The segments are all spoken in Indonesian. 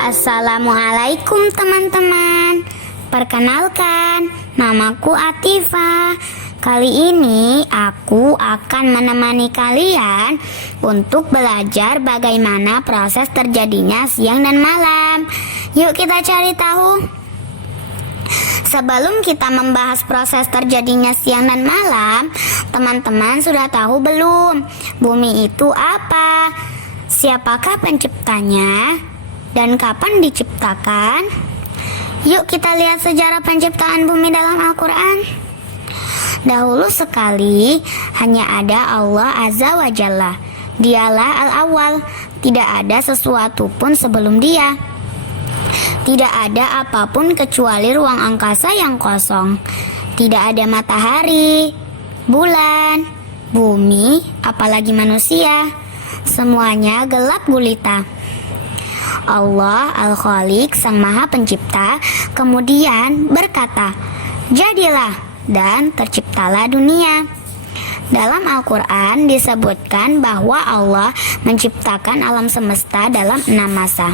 Assalamualaikum teman-teman. Perkenalkan, namaku Atifah. Kali ini aku akan menemani kalian untuk belajar bagaimana proses terjadinya siang dan malam. Yuk kita cari tahu. Sebelum kita membahas proses terjadinya siang dan malam, teman-teman sudah tahu belum? Bumi itu apa? Siapakah penciptanya? Dan kapan diciptakan? Yuk kita lihat sejarah penciptaan bumi dalam Al-Quran. Dahulu sekali hanya ada Allah Azza wa Jalla. Dialah Al-Awwal. Tidak ada sesuatu pun sebelum dia. Tidak ada apapun kecuali ruang angkasa yang kosong. Tidak ada matahari, bulan, bumi, apalagi manusia. Semuanya gelap gulita. Allah Al-Khaliq, Sang Maha Pencipta, kemudian berkata, "Jadilah," dan terciptalah dunia. Dalam Al-Quran disebutkan bahwa Allah menciptakan alam semesta dalam 6 masa.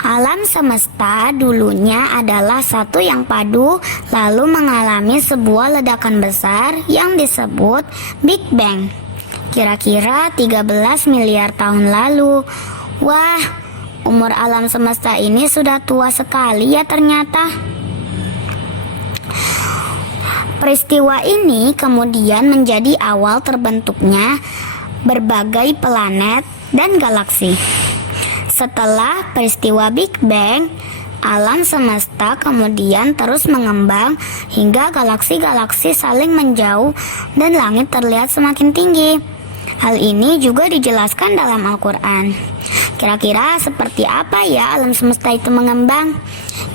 Alam semesta dulunya adalah satu yang padu, lalu mengalami sebuah ledakan besar yang disebut Big Bang. Kira-kira 13 miliar tahun lalu. Wah, umur alam semesta ini sudah tua sekali ya ternyata. Peristiwa ini kemudian menjadi awal terbentuknya berbagai planet dan galaksi. Setelah peristiwa Big Bang, alam semesta kemudian terus mengembang hingga galaksi-galaksi saling menjauh dan langit terlihat semakin tinggi. Hal ini juga dijelaskan dalam Al-Quran. Kira-kira seperti apa ya alam semesta itu mengembang?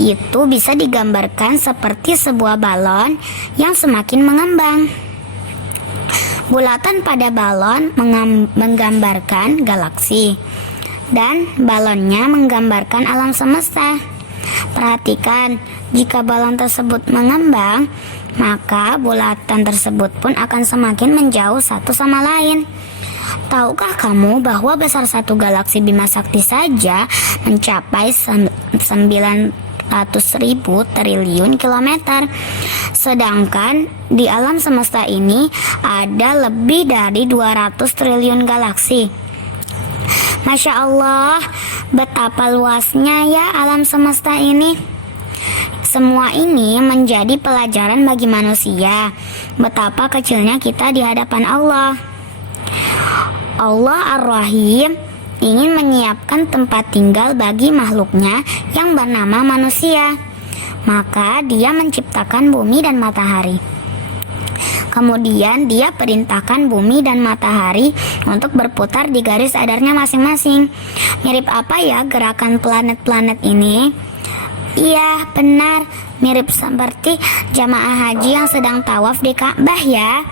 Itu bisa digambarkan seperti sebuah balon yang semakin mengembang. Bulatan pada balon menggambarkan galaksi, dan balonnya menggambarkan alam semesta. Perhatikan, jika balon tersebut mengembang, maka bulatan tersebut pun akan semakin menjauh satu sama lain. Tahukah kamu bahwa besar satu galaksi Bima Sakti saja mencapai 900.000 triliun kilometer? Sedangkan di alam semesta ini ada lebih dari 200 triliun galaksi. Masya Allah, betapa luasnya ya alam semesta ini. Semua ini menjadi pelajaran bagi manusia, betapa kecilnya kita di hadapan Allah. Allah Ar-Rahim ingin menyiapkan tempat tinggal bagi makhluknya yang bernama manusia. Maka dia menciptakan bumi dan matahari. Kemudian dia perintahkan bumi dan matahari untuk berputar di garis edarnya masing-masing. Mirip apa ya gerakan planet-planet ini? Iya, benar. Mirip seperti jamaah haji yang sedang tawaf di Ka'bah ya.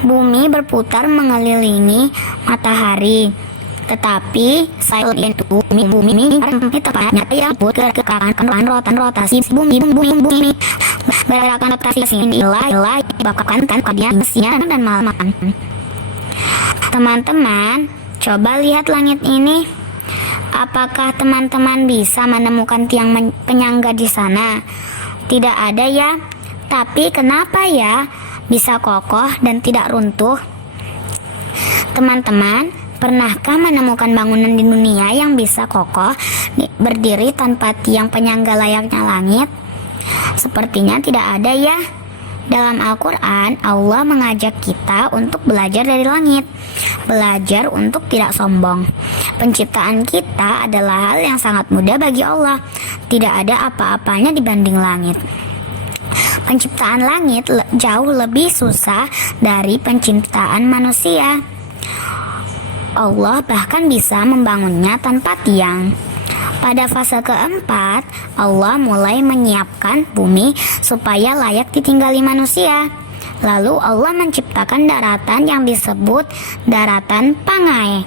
Bumi berputar mengelilingi matahari. Tetapi selain itu bumi tepatnya yang bergerakan rotasi bumi bergerakan rotasi inilah menyebabkan siang dan malam. Teman-teman, coba lihat langit ini. Apakah teman-teman bisa menemukan tiang penyangga di sana? Tidak ada ya. Tapi kenapa ya bisa kokoh dan tidak runtuh? Teman-teman, pernahkah menemukan bangunan di dunia yang bisa kokoh berdiri tanpa tiang penyangga layaknya langit? Sepertinya tidak ada ya. Dalam Al-Quran, Allah mengajak kita untuk belajar dari langit, belajar untuk tidak sombong. Penciptaan kita adalah hal yang sangat mudah bagi Allah. Tidak ada apa-apanya dibanding langit. Penciptaan langit jauh lebih susah dari penciptaan manusia. Allah bahkan bisa membangunnya tanpa tiang. Pada fase keempat, Allah mulai menyiapkan bumi supaya layak ditinggali manusia. Lalu Allah menciptakan daratan yang disebut daratan Pangai.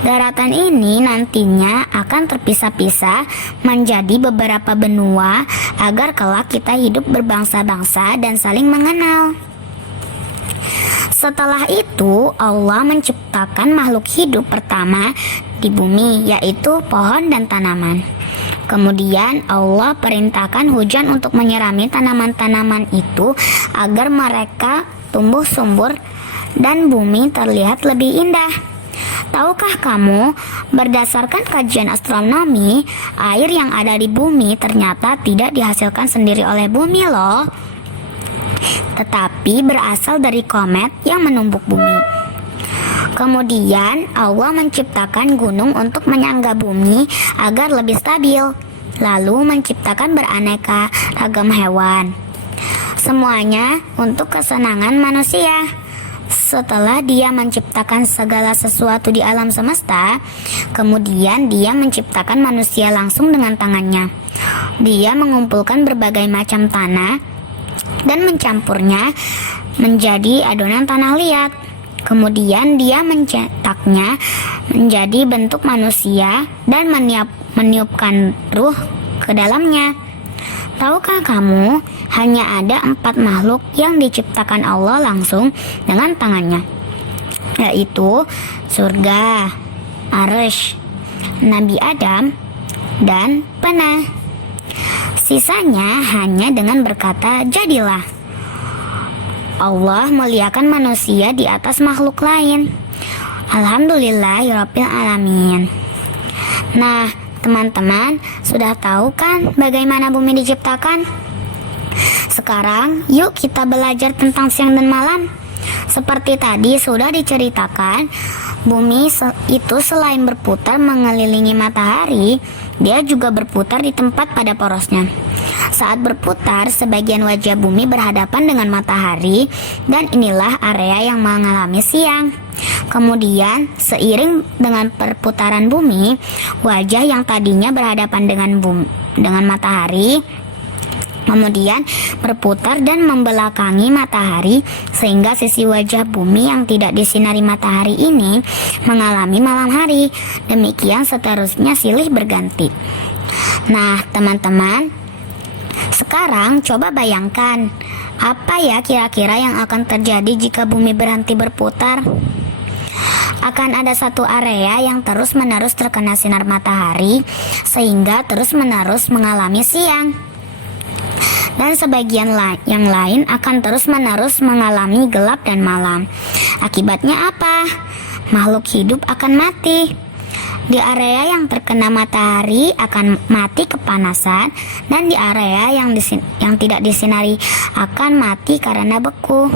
Daratan ini nantinya akan terpisah-pisah menjadi beberapa benua agar kelak kita hidup berbangsa-bangsa dan saling mengenal. Setelah itu Allah menciptakan makhluk hidup pertama di bumi, yaitu pohon dan tanaman. Kemudian Allah perintahkan hujan untuk menyirami tanaman-tanaman itu agar mereka tumbuh subur dan bumi terlihat lebih indah. Tahukah kamu, berdasarkan kajian astronomi, air yang ada di bumi ternyata tidak dihasilkan sendiri oleh bumi loh, tetapi berasal dari komet yang menumbuk bumi. Kemudian Allah menciptakan gunung untuk menyangga bumi agar lebih stabil, lalu menciptakan beraneka ragam hewan. Semuanya untuk kesenangan manusia. Setelah Dia menciptakan segala sesuatu di alam semesta, kemudian Dia menciptakan manusia langsung dengan tangannya. Dia mengumpulkan berbagai macam tanah dan mencampurnya menjadi adonan tanah liat. Kemudian Dia mencetaknya menjadi bentuk manusia dan meniupkan ruh ke dalamnya. Tahukah kamu, hanya ada 4 makhluk yang diciptakan Allah langsung dengan tangannya, yaitu surga, arsy, Nabi Adam, dan panah. Sisanya hanya dengan berkata, jadilah. Allah muliakan manusia di atas makhluk lain. Alhamdulillahirabbil alamin. Nah, teman-teman, sudah tahu kan bagaimana bumi diciptakan? Sekarang, yuk kita belajar tentang siang dan malam. Seperti tadi sudah diceritakan, bumi itu selain berputar mengelilingi matahari, dia juga berputar di tempat pada porosnya. Saat berputar, sebagian wajah bumi berhadapan dengan matahari, dan inilah area yang mengalami siang. Kemudian, seiring dengan perputaran bumi, wajah yang tadinya berhadapan dengan matahari kemudian berputar dan membelakangi matahari, sehingga sisi wajah bumi yang tidak disinari matahari ini mengalami malam hari. Demikian seterusnya silih berganti. Nah, teman-teman, sekarang coba bayangkan, apa ya kira-kira yang akan terjadi jika bumi berhenti berputar? Akan ada satu area yang terus-menerus terkena sinar matahari, sehingga terus-menerus mengalami siang. Dan sebagian yang lain akan terus-menerus mengalami gelap dan malam. Akibatnya apa? Makhluk hidup akan mati. Di area yang terkena matahari akan mati kepanasan, dan di area yang tidak disinari akan mati karena beku.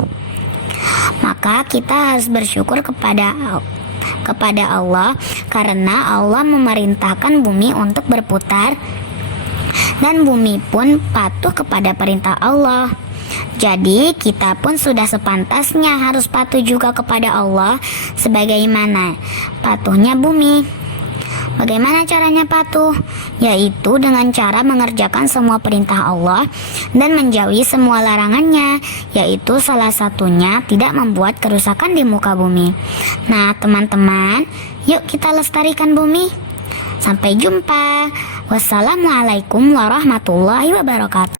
Maka kita harus bersyukur kepada Allah, karena Allah memerintahkan bumi untuk berputar, dan bumi pun patuh kepada perintah Allah. Jadi kita pun sudah sepantasnya harus patuh juga kepada Allah sebagaimana patuhnya bumi. Bagaimana caranya patuh? Yaitu dengan cara mengerjakan semua perintah Allah dan menjauhi semua larangannya, yaitu salah satunya tidak membuat kerusakan di muka bumi. Nah, teman-teman, yuk kita lestarikan bumi. Sampai jumpa. Wassalamualaikum warahmatullahi wabarakatuh.